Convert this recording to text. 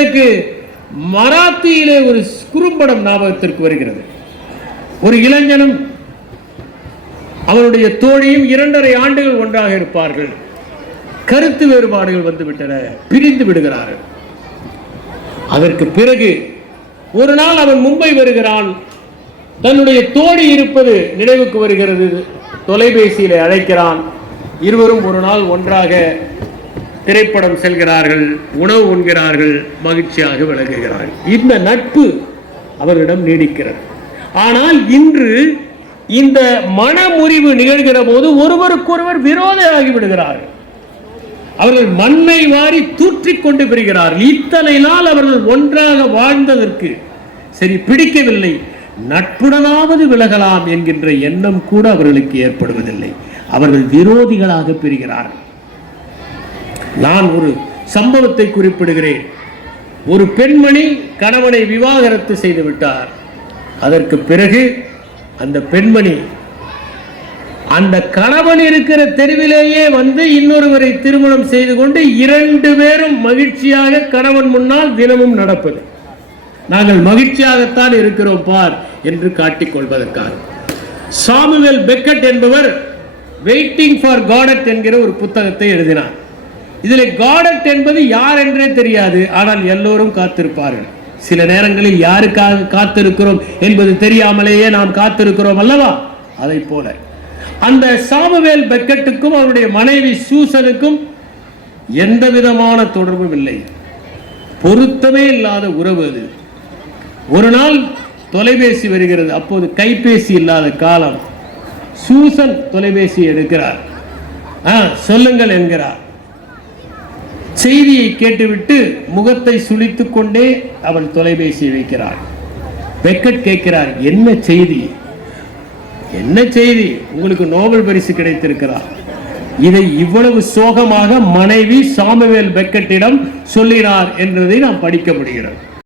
எனக்கு மராத்தியிலே ஒரு குறும்படம் ஞாபகத்திற்கு வருகிறது. ஒரு இளைஞனும் அவருடைய தோழியும் இரண்டரை ஆண்டுகள் ஒன்றாக இருப்பார்கள். கருத்து வேறுபாடுகள் வந்துவிட்டன பிரிந்து விடுகிறார்கள். அதற்கு பிறகு ஒரு நாள் அவன் மும்பை வருகிறான். தன்னுடைய தோழி இருப்பது நினைவுக்கு வருகிறது. தொலைபேசியில் அழைக்கிறான். இருவரும் ஒரு நாள் ஒன்றாக திரைப்படம் செல்கிறார்கள் உணவு உண்கிறார்கள் மகிழ்ச்சியாக விளங்குகிறார்கள். இந்த நட்பு அவர்களிடம் நீடிக்கிறது. ஆனால் இன்று இந்த மனமுறிவு நிகழ்கிற போது ஒருவருக்கொருவர் விரோதையாகி விடுகிறார்கள். அவர்கள் மண்ணை வாரி தூற்றி கொண்டு பெறுகிறார்கள் இத்தனை நாள் அவர்கள் ஒன்றாக வாழ்ந்ததற்கு சரி பிடிக்கவில்லை. நட்புடனாவது விலகலாம் என்கின்ற எண்ணம் கூட அவர்களுக்கு ஏற்படுவதில்லை. அவர்கள் விரோதிகளாக பிரிகிறார்கள். நான் ஒரு சம்பவத்தை குறிப்பிடுகிறேன். ஒரு பெண்மணி கணவனை விவாகரத்து செய்து விட்டார். அதற்கு பிறகு அந்த பெண்மணி அந்த கணவன் இருக்கிற தெருவிலேயே வந்து இன்னொருவரை திருமணம் செய்து கொண்டு இரண்டு பேரும் மகிழ்ச்சியாக கணவன் முன்னால் தினமும் நடப்பது. நாங்கள் மகிழ்ச்சியாகத்தான் இருக்கிறோம் பார் என்று காட்டிக்கொள்வதற்காக சாமுவேல் பெக்கட் என்பவர் வெயிட்டிங் ஃபார் காடட் என்கிற ஒரு புத்தகத்தை எழுதினார். இதில் காடட் என்பது யார் என்றே தெரியாது. ஆனால் எல்லோரும் காத்திருப்பார்கள். சில நேரங்களில் யாருக்காக காத்திருக்கிறோம் என்பது தெரியாமலேயே நாம் காத்திருக்கிறோம் அல்லவா? அதை போல. அந்த சாமுவேல் பெக்கெட்டுக்கும் அவருடைய மனைவி சூசனுக்கும் எந்த விதமான தொடர்பும் இல்லை. பொருத்தமே இல்லாத உறவு அது. ஒரு நாள் தொலைபேசி வருகிறது. அப்போது கைபேசி இல்லாத காலம். சூசன் தொலைபேசி எடுக்கிறார். ஆ சொல்லுங்கள் என்கிறார். செய்தியை கேட்டுவிட்டு முகத்தை சுழித்து கொண்டே அவள் தொலைபேசி வைக்கிறாள். பெக்கட் கேட்கிறார் என்ன செய்தி? என்ன செய்தி? உங்களுக்கு நோபல் பரிசு கிடைத்திருக்கிறார். இதை இவ்வளவு சோகமாக மனைவி சாமுவேல் பெக்கட்டிடம் சொல்லினார் என்றதை நாம் படிக்க முடிகிறது.